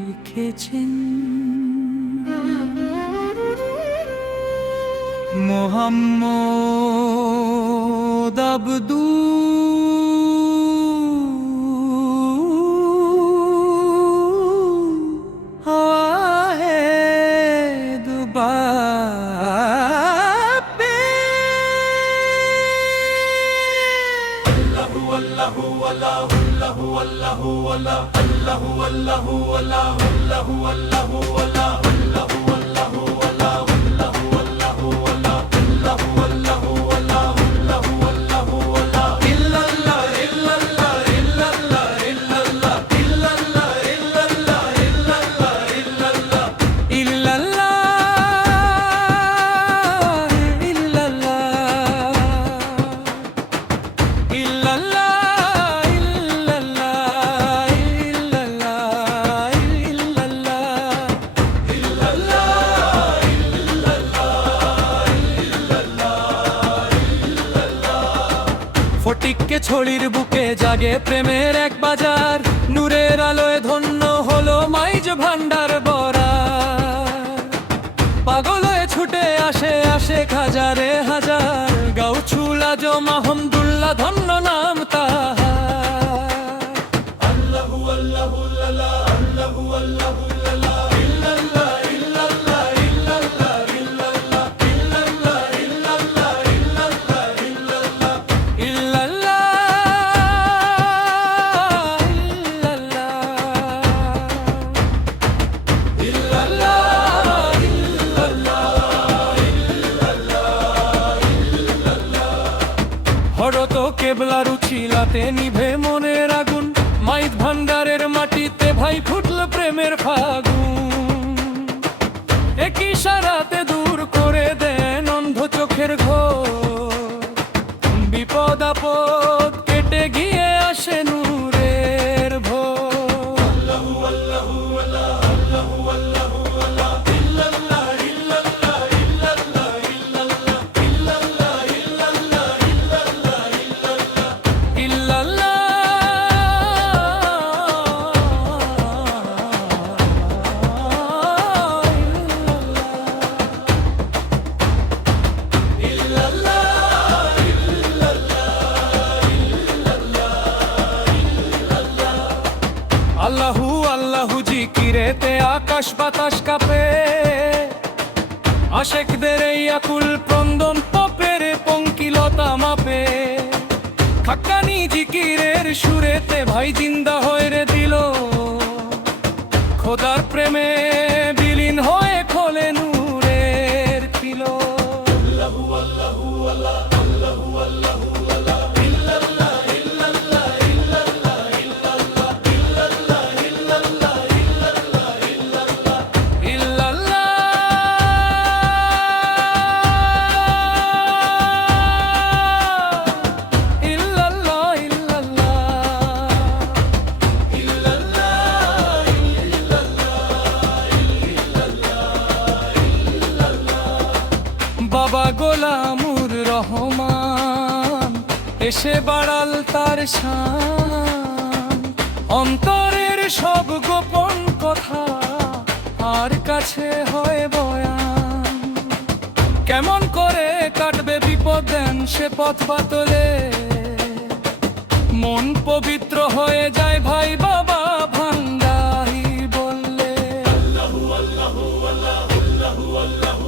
লিখেছেন মোহাম্মদ আব্দুল দুবাবে আল্লাহু আল্লাহু আল্লাহু আল্লাহু আল্লাহু আল্লাহু আল্লাহু আল্লাহু আল্লাহু আল্লাহু আল্লাহু ফটিককে ছড়ির বুকে জাগে প্রেমের এক বাজার, নূরের আলোয় ধন্য হলো মাইজ ভান্ডার বরা। পাগল হয়ে ছুটে আসে হাজারে হাজার, গাউছুল আজম আহমদুল্লাহ ধন্য নাম তাহার। আল্লাহু আল্লাহু আল্লাহ আল্লাহু আল্লাহু হরত কেবলার উছিলাতে নিভে মনের আগুন, মাইদ ভান্ডারের মাটিতে ভাই ফুটল প্রেমের ফাগুন। একই সারাতে দূর করে দেন অন্ধ চোখের ঘোর, বিপদ আপদ কেটে গিয়ে আসে নূরের ভোর। আল্লাহু আল্লাহু আল্লাহু আল্লাহু আল্লাহু আল্লাহু জিকিরেতে আকাশ বাতাস কাঁপে, আশেকদের এই আকুল ক্রন্দন পাপের পঙ্কিলতা মাপে। হাক্কানি জিকিরের সুরেতে ভাই জিন্দা হয়ে রে দিল, খোদার প্রেমে বিলীন হয়ে খোলে নূরের ছিল। আল্লাহু আল্লাহু আল্লাহু আল্লাহু বাবা গোলামুর রহমান এসে বাড়াল তার শান, অন্তরের সব গোপন কথা আর কাছে হয় বয়ান। কেমন করে কাটবে বিপদ দেন সে পথ বাতলে, মন পবিত্র হয়ে যায় ভাই বাবা ভান্ডারি বললে। আল্লাহু আল্লাহু আল্লাহু আল্লাহু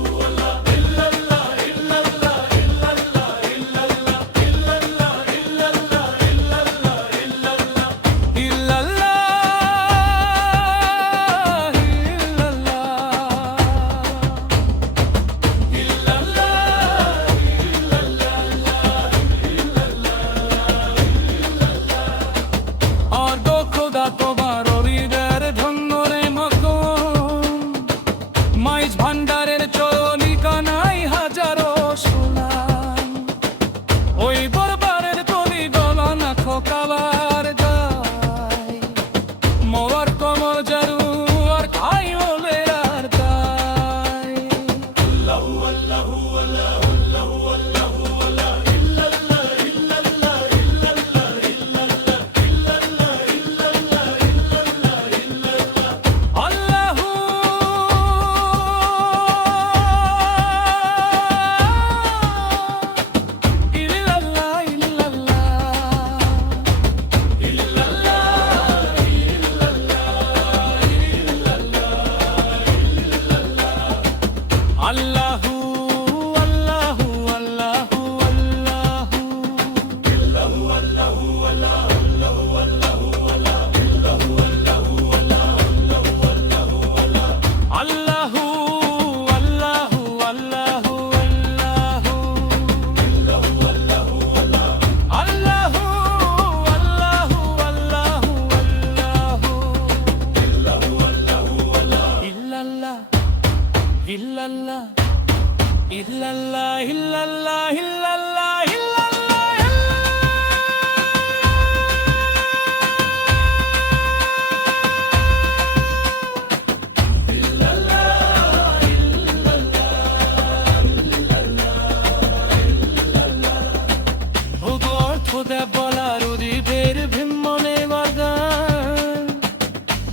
খোদা বলা রুদিদের ভিমনে বাগান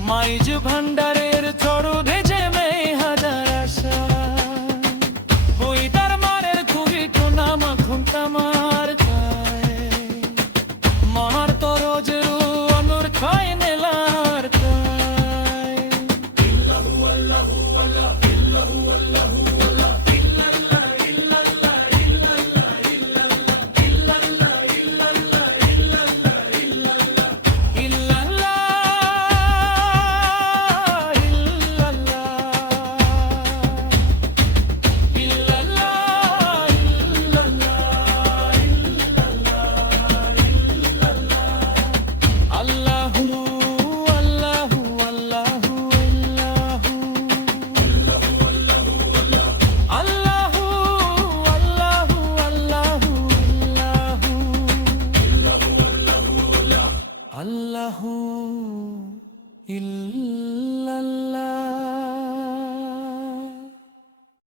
মাইজ ভান্ডারের চড়ো ভেজে মে হাজার আশা বই তার মারের খুবই টোনা মাখন তামার খায় মনার তরজেরু অনুর খায় নেলার খায় ইল্লাহু আল্লাহু আল্লাহ ইল্লাহু আল্লাহু আল্লাহ ইল্লাল্লাহ ইল্লাল্লাহ ইল্লাল্লাহ ইল্লাল্লাহ ইল্লাল্লাহ ইল্লাল্লাহ ইল্লাল্লাহ Allahu illallah